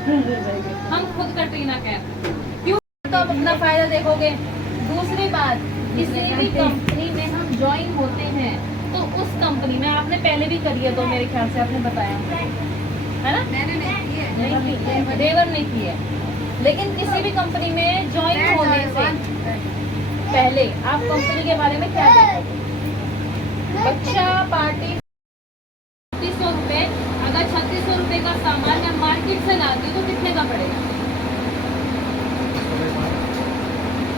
हम खुद कटरीना कैफ क्यों, तो आप अपना फायदा देखोगे। दूसरी बात, किसी भी कंपनी में हम ज्वाइन होते हैं तो उस कंपनी में आपने पहले भी करी है तो मेरे ख्याल से आपने बताया है ना, मैंने नहीं की है, देवर नहीं की है, लेकिन किसी भी कंपनी में ज्वाइन होने से पहले आप कंपनी के बारे में क्या देखोगे। बच्चा पार्टी 3600 रुपए, अगर 3600 रुपए का सामान मैं मार्केट से लाती हूँ तो कितने का पड़ेगा।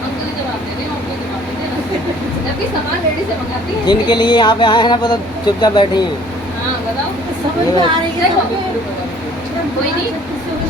अंकल ही जवाब दे रहे हैं, आपको जवाब दे रहे हैं, जबकि सामान लेडी से मंगाती है। जिनके लिए यहाँ पे आए हैं ना वो तो चुपचाप बैठी हैं। हाँ बताओ, समझ में आ रही है, कोई नहीं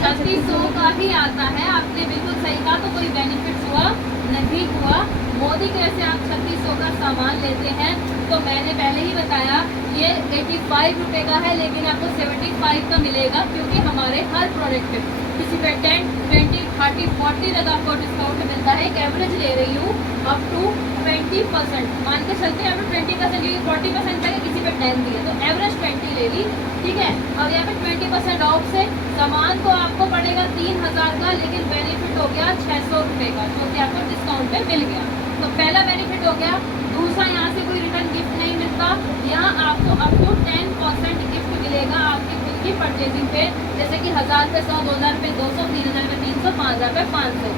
3600 का ही आता है, आपने बिल्कुल सही कहा। तो कोई बेनिफिट हुआ नहीं हुआ। मोदी कैसे आप 3600 का सामान लेते हैं, तो मैंने पहले ही बताया ये 85 रुपए का है, लेकिन आपको 75 का मिलेगा, क्योंकि हमारे हर प्रोडक्ट पे किसी पे 10, 20, 30, 40 तक आपको डिस्काउंट मिलता है। एक एवरेज ले रही हूँ अप टू 20%, मान के चलते हैं 20%, 40% तक किसी पे 10 दिए तो एवरेज 20 ले ली, ठीक है। अब यहाँ पे 20% ऑफ से सामान को आपको पड़ेगा 3000 का, लेकिन बेनिफिट हो गया 600 रुपए का, जो कि आपको डिस्काउंट पे मिल गया। तो पहला बेनिफिट हो गया। दूसरा, यहाँ से कोई रिटर्न गिफ्ट नहीं मिलता, यहाँ आपको अप टू 10% गिफ्ट मिलेगा आपकी खुद की परचेजिंग पे, जैसे कि 1000 पे 100, 2000 पे 200, 3000 पे 300, 5000 पे 500।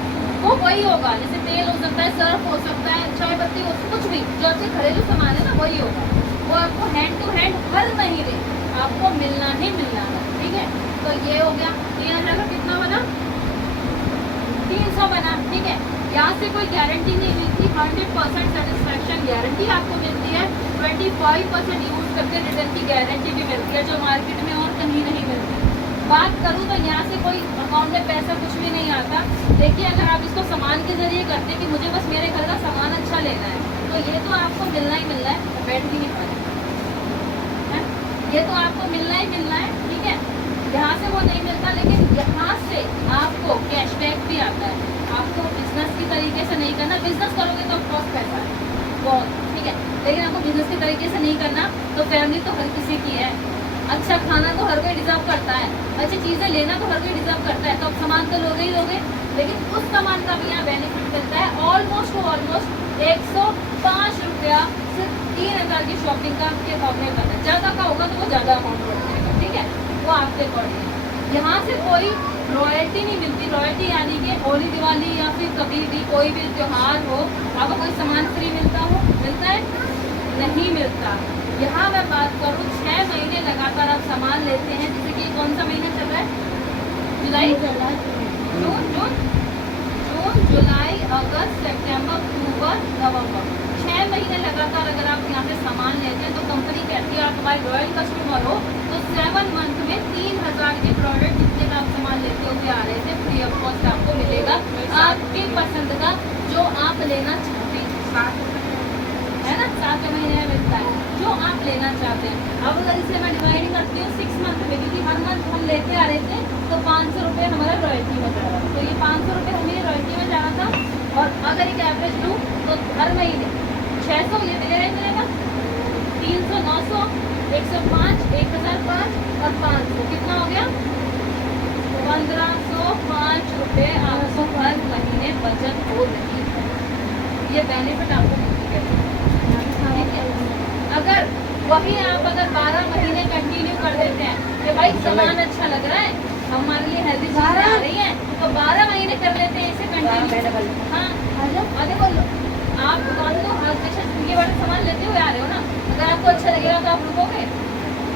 वो वही होगा, जैसे तेल हो सकता है, सर्फ हो सकता है, चाय पत्ती हो सकता है, कुछ भी जो आपके घरेलू सामान है ना वही होगा। वो आपको हैंड टू हैंड हर महीने आपको मिलना ही मिलना है, ठीक है। तो ये हो गया 3000 का कितना बना, 300 बना, ठीक है। यहाँ से कोई गारंटी नहीं मिलती, 100% सेटिस्फेक्शन गारंटी आपको मिलती है, 25% यूज करके रिटर्न की गारंटी भी मिलती है, जो मार्केट में और कहीं नहीं मिलती। बात करूँ तो यहाँ से कोई अकाउंट में पैसा कुछ भी नहीं आता। देखिए, अगर आप इसको सामान के जरिए करते हैं कि मुझे बस मेरे घर का सामान अच्छा लेना है, तो ये तो आपको मिलना ही मिलना है, बैठ भी नहीं पाए, ये तो आपको मिलना ही मिलना है, ठीक है। यहाँ से वो नहीं मिलता, लेकिन यहाँ से आपको कैशबैक भी आता है। आपको बिजनेस की तरीके से नहीं करना, बिजनेस करोगे तो ऑफकोर्स पैसा है बहुत, ठीक है, लेकिन आपको बिजनेस के तरीके से नहीं करना। तो फैमिली तो हर किसी की है, अच्छा खाना तो हर कोई डिजर्व करता है, अच्छी चीज़ें लेना तो हर कोई डिजर्व करता है, तो अब सामान तो लोगे ही लोगे, लेकिन उस सामान का भी यहाँ बेनिफिट मिलता है। ऑलमोस्ट 105 रुपया सिर्फ 3000 की शॉपिंग का आपके अकाउंट में करना है। ज़्यादा का होगा तो वो ज़्यादा अमाउंट बढ़ेगा, ठीक है, वो आपके अकॉर्डिंग। यहाँ से कोई रॉयल्टी नहीं मिलती। रॉयल्टी यानी कि होली, दिवाली या फिर कभी भी कोई भी त्योहार हो, आपको कोई सामान फ्री मिलता हो, मिलता है नहीं मिलता। यहाँ मैं बात करूँ 6 महीने लगातार आप सामान लेते हैं, जैसे कि कौन सा महीना चल रहा है, जुलाई, जून, जुलाई, अगस्त, सितंबर, अक्टूबर, नवंबर, 6 महीने लगातार अगर आप यहाँ से सामान लेते हैं तो कंपनी कहती है आप हमारे रॉयल कस्टमर हो, तो 7 मंथ में 3000 के प्रोडक्ट जितने का आप सामान लेते हो आ रहे थे फ्री ऑफ कॉस्ट आपको मिलेगा, आपकी पसंद का जो आप लेना चाहते हैं। 7 है ना, 7 महीने में मिलता है जो आप लेना चाहते हैं। अब अगर इसे मैं डिवाइड करती हूँ 6 मंथ में, क्योंकि हर मंथ हम लेते आ रहे थे, तो 500 रुपये हमारा रॉयल्टी में जा रहा था, तो ये 500 रुपये हमें रॉयल्टी में जाना था। और अगर एक एवरेज लूँ तो हर महीने 600 ये मिलेगा, 300, 900, 105, 1005 और 500, कितना हो गया 1505 रुपये आपको हर महीने बचत हो रही है। ये बेनिफिट आपको मिलती है, ठीक है। अगर वही आप अगर 12 महीने कंटिन्यू कर देते हैं कि भाई सामान अच्छा लग रहा है, हमारे लिए हेल्दी चीजें आ रही हैं, तो 12 महीने कर लेते हैं इसे कंटिन्यू। हाँ, देखो आप दुकान तो हमेशा जिंदगी भर सामान लेते हुए आ रहे हो ना, अगर आपको अच्छा लगेगा तो आप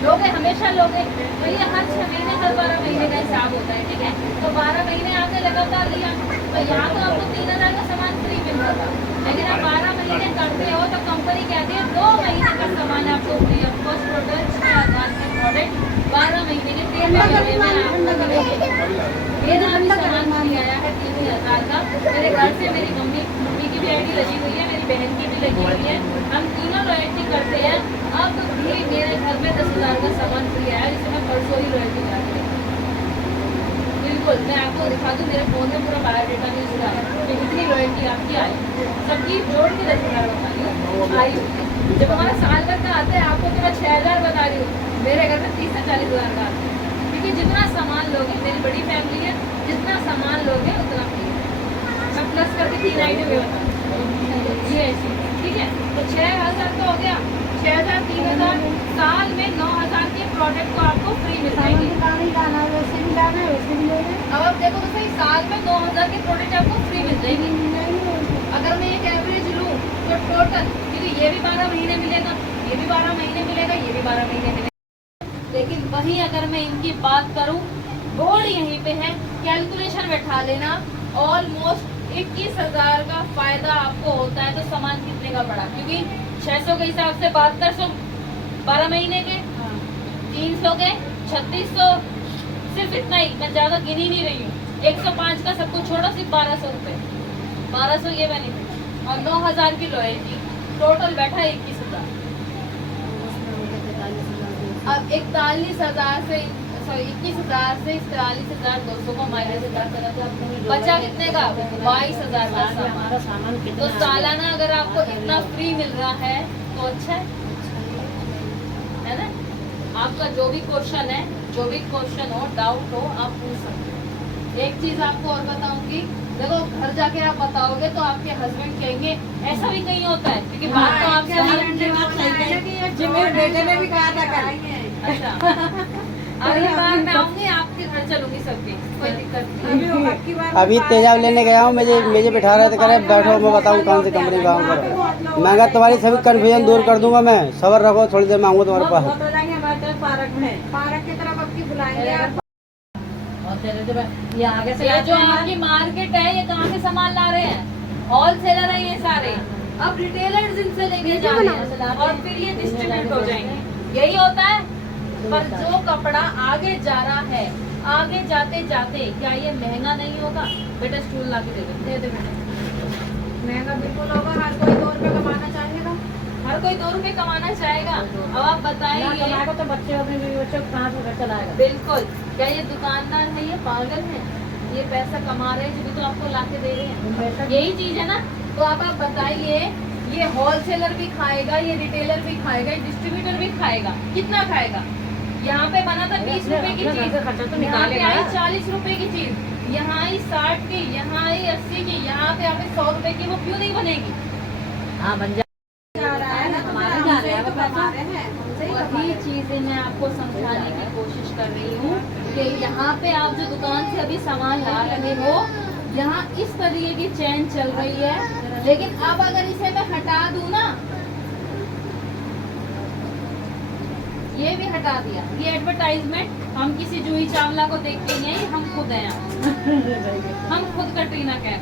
लोगे हमेशा लोगे, तो ये हर 6 महीने हर 12 महीने का हिसाब होता है, ठीक है। तो 12 महीने आपने लगातार लिया, तो यहाँ तो आपको 3000 का सामान फ्री मिल रहा था, लेकिन आप 12 महीने करते हो तो कंपनी कहती है 2 महीने का सामान आपको फ्री ऑफ कॉस्ट प्रोडक्ट 12 महीने के 13 महीने में आपको मिलेंगे। मेरा अभी सामान फ्री आया है 3000 का, मेरे घर से मेरी मम्मी की भी आईडी लगी हुई है, मेरी बहन की भी लगी हुई है, हम तीनों रॉयल्टी करते हैं। अब भी मेरे घर में 10,000 का सामान फ्री आया, जिसे मैं परसों ही रॉयल्टी कराती हूँ। बिल्कुल, मैं आपको दिखा दूँ, मेरे फोन में पूरा बायोडेटा भी उसका है कि कितनी रॉयल्टी आपकी आई, सबकी जोड़ के 10,000 बता रही हूँ आई। जब हमारा साल भर का आता है आपको तो मैं 6,000 बता रही हूँ, मेरे घर में 30 से 40,000 का आता है, क्योंकि जितना सामान लोगे, मेरी बड़ी फैमिली है, 3 आइटम ये बता, ये ऐसी, ठीक है। तो 6,000 तो हो गया, 6,000 3,000, साल में 9,000 के प्रोडक्ट को आपको फ्री मिल जाएंगे। अब आप देखो तो सही, साल में 9,000 के प्रोडक्ट आपको फ्री मिल जाएंगे। अगर मैं एक एवरेज लूँ तो टोटल, क्योंकि ये भी 12 महीने मिलेगा, ये भी 12 महीने मिलेगा, ये भी 12 महीने मिलेगा। लेकिन वहीं अगर मैं इनकी बात करूँ, बोर्ड यहीं पे है, कैलकुलेशन बैठा लेना, ऑलमोस्ट 21,000 का फायदा आपको होता है। तो सामान कितने का पड़ा, क्योंकि 600 के हिसाब से 7200 12 महीने के, 300 के 3600, सिर्फ इतना ही, मैं ज्यादा गिन ही नहीं रही हूँ। 105 का सब कुछ छोड़ो, सिर्फ 1200 रुपए, 1200 ये बेनिफिट और 9,000 की लॉयल्टी, टोटल बैठा 21,000। अब 41,000 से 21,000 से 43,200 को माइनस बचा कितने का, 22,000 का सामान। तो सालाना अगर आपको इतना फ्री मिल रहा है तो अच्छा है ना। आपका जो भी क्वेश्चन है, जो भी क्वेश्चन हो, डाउट हो, आप पूछ सकते हो। एक चीज आपको और बताऊंगी, देखो घर जाके आप बताओगे तो आपके हस्बैंड कहेंगे, ऐसा भी कहीं होता है, क्योंकि बात तो आपसे मेरे बेटे ने भी कहा था कल। अच्छा, अगली बार मैं आऊंगी, आपके घर चलूंगी सबकी, कोई दिक्कत नहीं। अभी तेजाब लेने गया हूँ, मुझे बिठा रहे थे, कह रहे बैठो मैं बताऊँ कौन सी कंपनी का हूँ। मैं कहा तुम्हारी सभी कन्फ्यूजन दूर कर दूंगा मैं, सबर रखो, थोड़ी देर में आऊँगा तुम्हारे पास। पार्क में, पार्क की तरफ आपकी बुलाएंगे। ये जो आपकी मार्केट है, ये कहाँ से सामान ला रहे हैं, होलसेलर है ये सारे, अब रिटेलर्स इनसे लेके जा रहे हैं और फिर ये डिस्ट्रीब्यूट हो जाएंगे। यही होता है। पर जो कपड़ा आगे जा रहा है, आगे जाते जाते क्या ये महंगा नहीं होगा? बेटा स्टूल ला के दे दे बेटा। महंगा बिल्कुल होगा, हर कोई 2 रुपए कमाना चाहेगा, हर कोई 2 रुपए कमाना चाहेगा। अब आप बताइए, तो बच्चे अपने बच्चों को कहाँ से घर चलाएगा? बिल्कुल, क्या ये दुकानदार है, ये पागल है? ये पैसा कमा रहे हैं जो तो आपको ला के दे रहे हैं, यही चीज है ना। तो अब आप बताइए, ये होलसेलर भी खाएगा, ये रिटेलर भी खाएगा, ये डिस्ट्रीब्यूटर भी खाएगा, कितना खाएगा? यहाँ पे बना था 20 रुपए की चीज, यहाँ पे आई 40 रुपए की चीज, यहाँ आई 60 की, यहाँ आई 80 की, यहाँ पे आके 100 रुपए की, वो क्यों नहीं बनेगी? हाँ बन जा रहा है ना, हमारे जा रहे हैं। वही चीजें मैं आपको समझाने की कोशिश कर रही हूँ कि यहाँ पे आप जो दुकान से अभी सामान ला रहे हो, यहाँ इस तरीके की चैन चल रही है, लेकिन अब अगर इसे मैं हटा दूँ ना, ये भी हटा दिया, ये एडवर्टाइजमेंट हम किसी जूही चावला को देख के नहीं, हम खुद हैं, हम खुद कटरीना कैफ।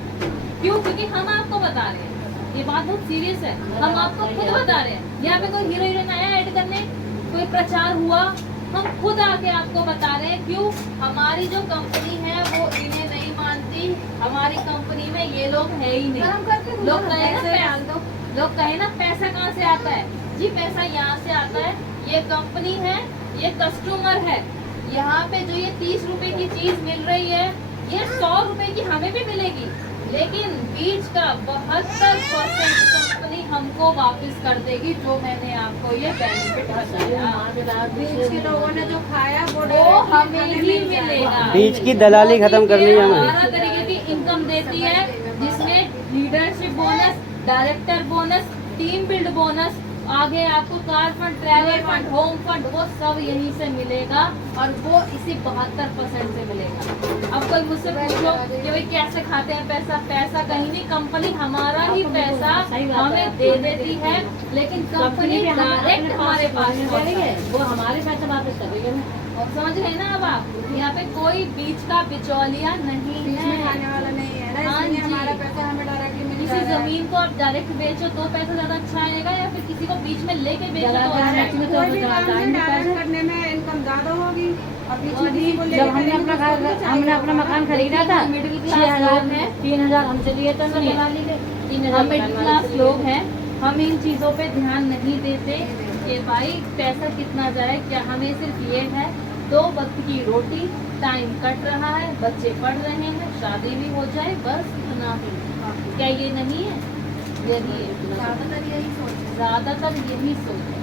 क्यों? क्योंकि हम आपको बता रहे हैं, ये बात बहुत सीरियस है, हम आपको खुद बता रहे हैं। यहाँ पे कोई हीरो हीरोइन आया ऐड करने, कोई प्रचार हुआ, हम खुद आके आपको बता रहे हैं। क्यों? हमारी जो कंपनी है वो इन्हें नहीं मानती, हमारी कंपनी में ये लोग है ही नहीं। लोग कहे ना पैसा कहाँ से आता है? जी पैसा यहाँ से आता है, ये कंपनी है, ये कस्टमर है। यहाँ पे जो ये 30 रुपए की चीज मिल रही है, ये 100 रुपए की हमें भी मिलेगी, लेकिन बीच का 72% कंपनी हमको वापस कर देगी, जो मैंने आपको ये बेनिफिट बताया। बीच के लोगों ने जो खाया वो हमें ही मिलेगा। बीच की दलाली खत्म करनी है हमें। 12 तरीके की इनकम देती है, जिसमें leadership bonus, director bonus, team build bonus, आगे आपको car fund, travel fund, home fund, वो सब यहीं से मिलेगा और वो इसी 72% से मिलेगा। अब कोई मुझसे पूछो कि भाई कैसे खाते हैं पैसा? पैसा कहीं नहीं, कंपनी हमारा ही पैसा हमें दे देती है, लेकिन कंपनी डायरेक्ट हमारे पास है, वो हमारे पैसे वापस करेंगे। और समझ गए ना? अब आप यहाँ पे कोई बीच का बिचौलिया नहीं है, खाने वाला नहीं है ना, हाँ इसलिए जी। हमारा पैसा हमें डायरेक्टली मिल किसी जमीन को आप डायरेक्ट बेचो तो पैसा ज्यादा अच्छा आएगा, या फिर किसी को बीच में लेके बेचो तो अच्छा आएगा? कोई भी काम से डायरेक्ट करने में इनकम ज्यादा होगी। अभी जब हमने अपना घर, हमने अपना मकान खरीदा था, मिडिल क्लास लोग हैं, 3,000 हमसे लिए थे, सुनिए, हम मिडिल क्लास लोग हैं, हम इन चीजों पे ध्यान नहीं देते कि भाई पैसा कितना जाए। क्या हमें सिर्फ ये है 2 वक्त की रोटी, टाइम कट रहा है, बच्चे पढ़ रहे हैं, शादी भी हो जाए, बस इतना ही। क्या ये नहीं है? यही है, ज्यादातर यही सोच है।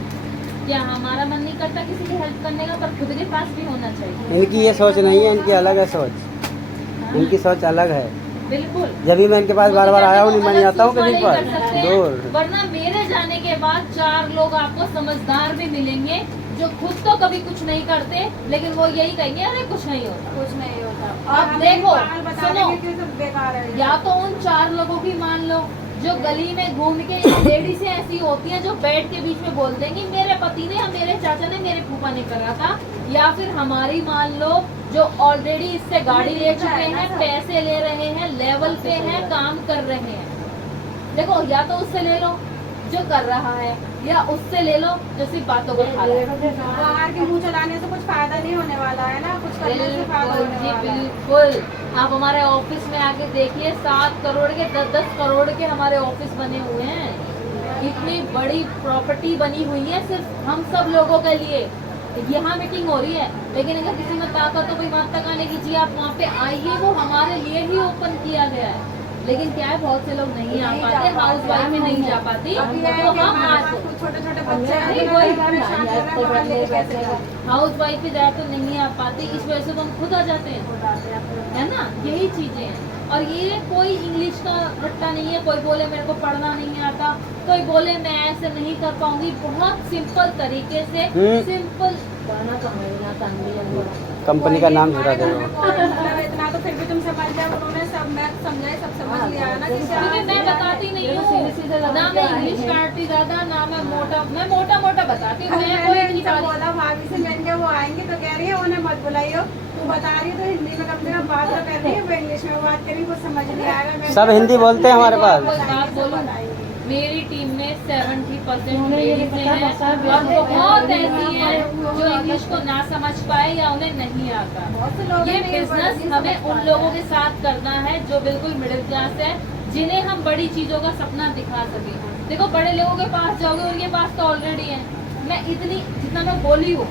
क्या हमारा मन नहीं करता किसी की हेल्प करने का? पर खुद के पास भी होना चाहिए। इनकी ये सोच नहीं है, इनकी अलग है सोच, इनकी सोच अलग है। बिल्कुल। जब भी मैं इनके पास बार बार आया हूँ, नहीं मैं नहीं आता हूँ किसी गलत चीज़ वाले पर कर सकते हैं, दूर। वरना मेरे जाने के बाद 4 लोग आपको समझदार भी मिलेंगे जो खुद तो कभी कुछ नहीं करते, लेकिन वो यही कहेंगे अरे कुछ नहीं होता, कुछ नहीं होता। अब हमें देखो, पागल बता सुनो, देंगे कि सब बेकार है। या तो उन 4 लोगों की मान लो जो गली में घूम के, लेडीज ऐसी होती हैं जो बेड के बीच में बोल देंगी मेरे पति ने या मेरे चाचा ने, मेरे फूफा ने करा था, या फिर हमारी मान लो जो ऑलरेडी इससे गाड़ी ले चुके हैं, पैसे ले रहे हैं, लेवल पे हैं, काम कर रहे हैं। देखो, या तो उससे ले लो जो कर रहा है, या उससे ले लो जो सिर्फ बातों को खा रहा है। बाहर के मुंह चलाने से कुछ फायदा नहीं होने वाला है ना, कुछ करने से फायदा बिल्कुल होने जी, वाला है। बिल्कुल। आप हमारे ऑफिस में आके देखिए, 7 करोड़ के 10-10 करोड़ के हमारे ऑफिस बने हुए हैं। इतनी बड़ी प्रॉपर्टी बनी हुई है सिर्फ हम सब लोगों के लिए। यहाँ मीटिंग हो रही है, लेकिन अगर किसी में ताकत हो कोई बात तक आने की, जी आप वहाँ पे आइए, वो हमारे लिए ही ओपन किया गया है। लेकिन क्या है, बहुत से लोग नहीं आ पाते, हाउस वाइफ में नहीं जा पाती, अभी है तो कि हम हमारे आज पास कुछ छोटे-छोटे बच्चे हैं, नहीं, जो वही परेशान कर रहे हैं, बाहर लेके कैसे जाएं? हाउस वाइफ पे ज्यादा तो नहीं आ पाती, इस वजह से तो हम खुद आ जाते हैं, है ना। यही चीजें हैं। और ये कोई इंग्लिश का रट्टा नहीं है, कोई बोले मेरे को पढ़ना नहीं आता, कोई बोले मैं ऐसे नहीं कर पाऊंगी। बहुत सिंपल तरीके से, सिंपल कंपनी का नाम छुड़ा दे रहा हूँ। मतलब इतना तो फिर भी तुम समझ जाओ, उन्होंने सब मैथ समझाए, सब समझ लिया है ना कि क्या क्योंकि मैं बताती नहीं हूँ ना, मैं इंग्लिश काटती ज्यादा, ना मैं मोटा मोटा बताती हूँ। मैं कोई मैंने नहीं इनसे बोला भाभी से, मैंने कहा वो आएंगे तो कह रही है उन्हें मत बुलाइयो, तू बता रही है तो हिंदी में कम से कम बात कर रही है, वो इंग्लिश में बात करी, कुछ समझ नहीं आएगा। मैं सब हिंदी बोलते हैं हमारे पास। कोई बात बोलूं, मेरी टीम में 70% लेडीज हैं और बहुत ऐसी हैं जो इंग्लिश को ना समझ पाए या उन्हें नहीं आता। बहुत से लोग ये हैं, बिजनेस नहीं हमें समझ उन पाते लोगों हैं। के साथ करना है जो बिल्कुल मिडिल क्लास है, जिन्हें हम बड़ी चीजों का सपना दिखा सके। देखो, बड़े लोगों के पास जाओगे, उनके पास तो ऑलरेडी है। मैं इतनी जितना मैं बोली हूँ,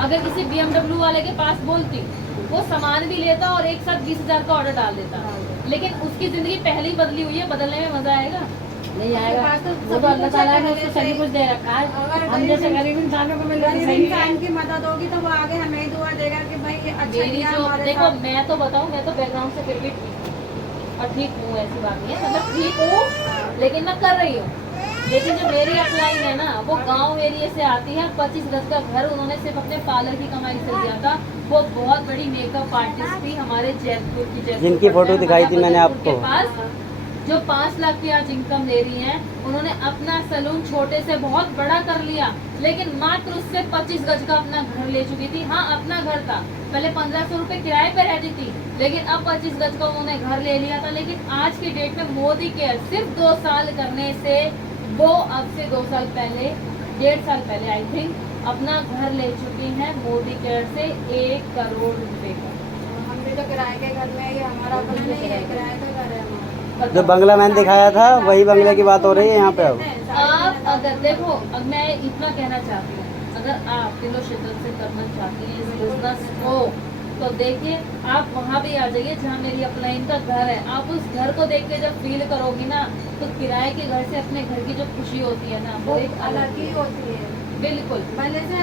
अगर किसी BMW वाले के पास बोलती, वो सामान भी लेता और एक साथ 20,000 का ऑर्डर डाल देता, लेकिन उसकी जिंदगी पहले ही बदली हुई है, बदलने में मजा आएगा नहीं आएगा। वो तो अल्लाह ताला ने उसको सभी कुछ दे रखा है। हम जैसे गरीब इंसानों को मिले तो गरीब सही है। इंसान की मदद होगी तो वो आगे हमें ही दुआ देगा कि भाई ये अच्छा मेरी किया जो, हमारे देखो साथ। मैं तो बताऊं, मैं तो बैकग्राउंड से फिर भी ठीक हूँ और ठीक हूँ, ऐसी बात नहीं है, मतलब ठीक हूँ, लेकिन मैं कर रही हूँ। लेकिन जो मेरी अपलाइन है ना, वो गांव एरिया से आती है। 25 गज का घर उन्होंने सिर्फ अपने पार्लर की कमाई से दिया था। वो बहुत बड़ी मेकअप आर्टिस्ट थी हमारे जयपुर की, जयपुर जिनकी फोटो दिखाई थी मैंने आपको, के पास, जो 5 लाख की आज इनकम ले रही हैं। उन्होंने अपना सैलून छोटे से बहुत बड़ा कर लिया, लेकिन मात्र उससे 25 गज का अपना घर ले चुकी थी। हाँ, अपना घर था, पहले 1500 रुपए किराए पे रहती थी, लेकिन अब 25 गज का उन्होंने घर ले लिया था। लेकिन आज की डेट में मोदी केयर सिर्फ 2 साल करने से, वो अब से 2 साल पहले, 1.5 साल पहले आई थिंक, अपना घर ले चुकी हैं मोदी केयर से 1 करोड़ रुपए का। हम भी तो किराए के घर में, ये हमारा अपना नहीं है, किराए का घर है हमारा। जो बंगला मैंने दिखाया था वही बंगले की बात हो रही है यहाँ पे। अब आप अगर देखो, अब मैं इतना कहना चाहती हूँ, अगर आप दिलो शिद्दत से करना चाहती हैं इस बिजनेस को, तो देखिए आप वहाँ भी आ जाइए जहाँ मेरी अपलाइन का घर है। आप उस घर को देख के जब फील करोगी ना, तो किराए के घर से अपने घर की जो खुशी होती है ना, वो एक अलग ही होती है। बिल्कुल भले से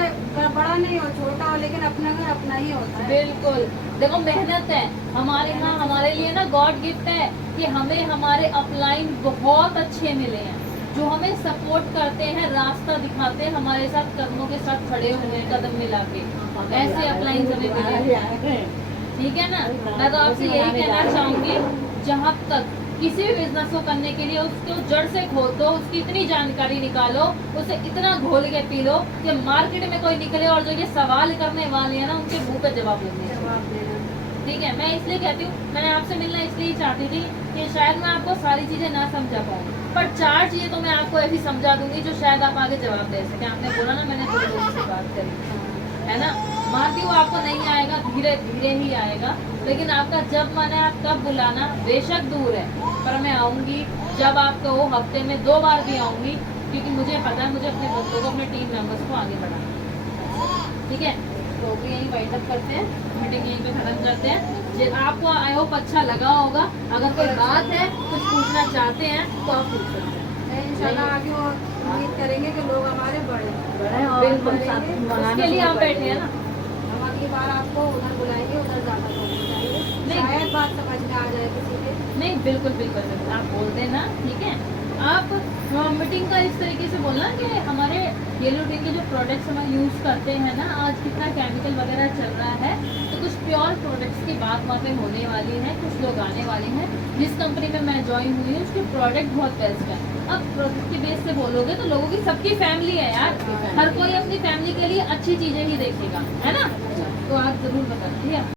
बड़ा नहीं हो, छोटा हो, लेकिन अपना घर अपना ही होता है। बिल्कुल। देखो, मेहनत है हमारे यहाँ, हमारे लिए ना गॉड गिफ्ट है कि हमें हमारे अपलाइन बहुत अच्छे मिले हैं, जो हमें सपोर्ट करते हैं, रास्ता दिखाते हैं, हमारे साथ कदमों के साथ खड़े हुए हैं, कदम मिला के। ऐसे अपलाइन हमें मिले, ठीक है ना। मैं तो आपसे यही कहना चाहूंगी, जहाँ तक किसी भी बिजनेस को करने के लिए उसको जड़ से खोद दो, उसकी इतनी जानकारी निकालो, उसे इतना घोल के पी लो कि मार्केट में कोई निकले और जो ये सवाल करने वाले हैं ना, उनके मुंह पे जवाब देंगे। ठीक है, मैं इसलिए कहती हूँ, मैंने आपसे मिलना इसलिए चाहती थी कि शायद मैं आपको सारी चीजें ना समझा पाऊँ, पर 4 चीजें तो मैं आपको ऐसी समझा दूंगी जो शायद आप आगे जवाब दे सके। आपने बोला ना मैंने 2 लोगों से बात करी, है ना। मानती हूँ आपको नहीं आएगा, धीरे धीरे ही आएगा, लेकिन आपका जब मन है, आप तब बुलाना। बेशक दूर है, पर मैं आऊंगी जब आप कहो, हफ्ते में 2 बार भी आऊंगी, क्योंकि मुझे पता है मुझे अपने बच्चों को, अपने टीम मेंबर्स को आगे बढ़ाना। ठीक है, तो भी यहीं वाइंड अप करते हैं, मीटिंग यहीं पे खत्म करते हैं। जो आपको आई होप अच्छा लगा होगा। अगर कोई बात है, कुछ पूछना चाहते हैं तो आप पूछ सकते हैं। इंशाल्लाह आगे वो उम्मीद करेंगे कि लोग हमारे बढ़े। बिल्कुल, उसके लिए आप बैठे हैं ना। हम अगली बार आपको उधर बुलाएंगे, उधर जाकर चाहिए। नहीं। शायद बात समझ में आ जाए किसी के। नहीं बिल्कुल बिल्कुल बिल्कुल आप बोल देना, ठीक है। आप मीटिंग का इस तरीके से बोलना कि हमारे येलो टीन के जो प्रोडक्ट्स हम यूज़ करते हैं ना, आज कितना केमिकल वगैरह चल रहा है, तो कुछ प्योर प्रोडक्ट्स की बात वहाँ पे होने वाली है, कुछ लोग आने वाले हैं। जिस कंपनी में मैं ज्वाइन हुई हूँ उसके प्रोडक्ट बहुत बेस्ट है। अब प्रोडक्ट के बेस से बोलोगे तो लोगों की सबकी फैमिली है यार, हर कोई अपनी फैमिली के लिए अच्छी चीज़ें ही देखेगा, है ना। तो आप ज़रूर बताना, ठीक है।